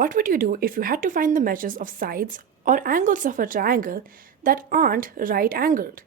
What would you do if you had to find the measures of sides or angles of a triangle that aren't right angled?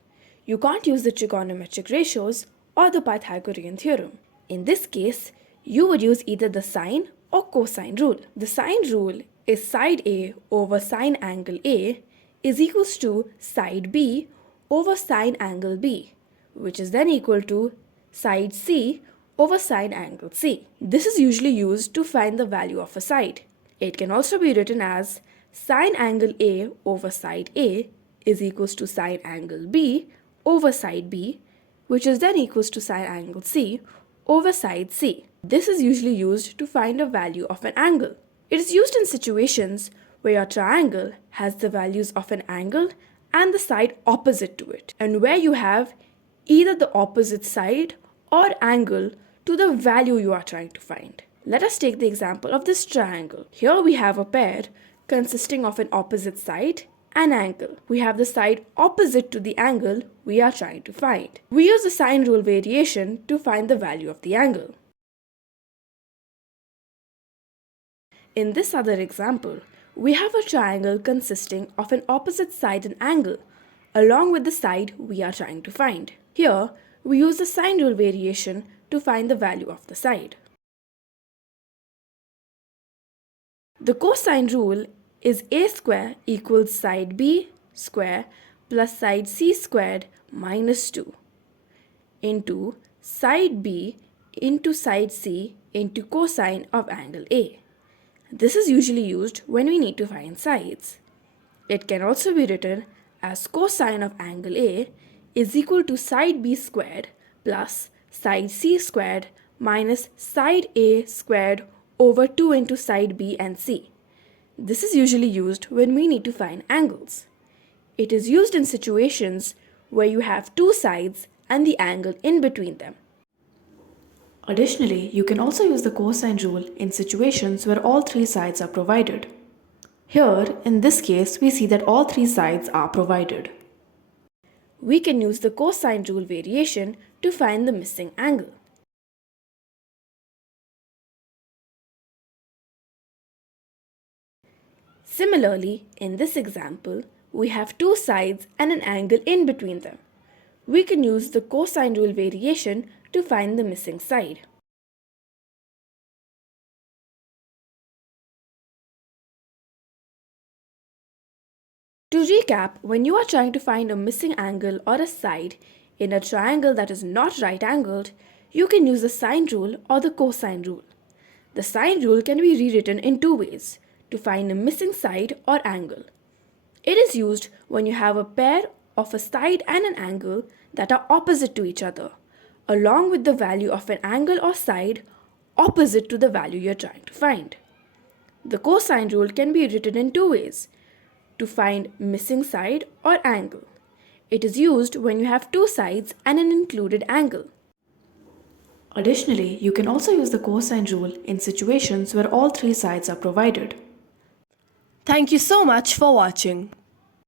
You can't use the trigonometric ratios or the Pythagorean theorem. In this case, you would use either the sine or cosine rule. The sine rule is side A over sine angle A is equals to side B over sine angle B, which is then equal to side C over sine angle C. This is usually used to find the value of a side. It can also be written as sine angle A over side A is equals to sine angle B over side B, which is then equals to sine angle C over side C. This is usually used to find a value of an angle. It is used in situations where your triangle has the values of an angle and the side opposite to it, and where you have either the opposite side or angle to the value you are trying to find. Let us take the example of this triangle. Here we have a pair consisting of an opposite side and angle. We have the side opposite to the angle we are trying to find. We use the sine rule variation to find the value of the angle. In this other example, we have a triangle consisting of an opposite side and angle along with the side we are trying to find. Here, we use the sine rule variation to find the value of the side. The cosine rule is a square equals side B square plus side C squared minus 2 into side B into side C into cosine of angle A. This is usually used when we need to find sides. It can also be written as cosine of angle A is equal to side B squared plus side C squared minus side A squared over 2 into side B and C. This is usually used when we need to find angles. It is used in situations where you have two sides and the angle in between them. Additionally, you can also use the cosine rule in situations where all three sides are provided. Here, in this case, we see that all three sides are provided. We can use the cosine rule variation to find the missing angle. Similarly, in this example, we have two sides and an angle in between them. We can use the cosine rule variation to find the missing side. To recap, when you are trying to find a missing angle or a side in a triangle that is not right angled, you can use the sine rule or the cosine rule. The sine rule can be rewritten in two ways to find a missing side or angle. It is used when you have a pair of a side and an angle that are opposite to each other, along with the value of an angle or side opposite to the value you're trying to find. The cosine rule can be written in two ways to find missing side or angle. It is used when you have two sides and an included angle. Additionally, you can also use the cosine rule in situations where all three sides are provided. Thank you so much for watching.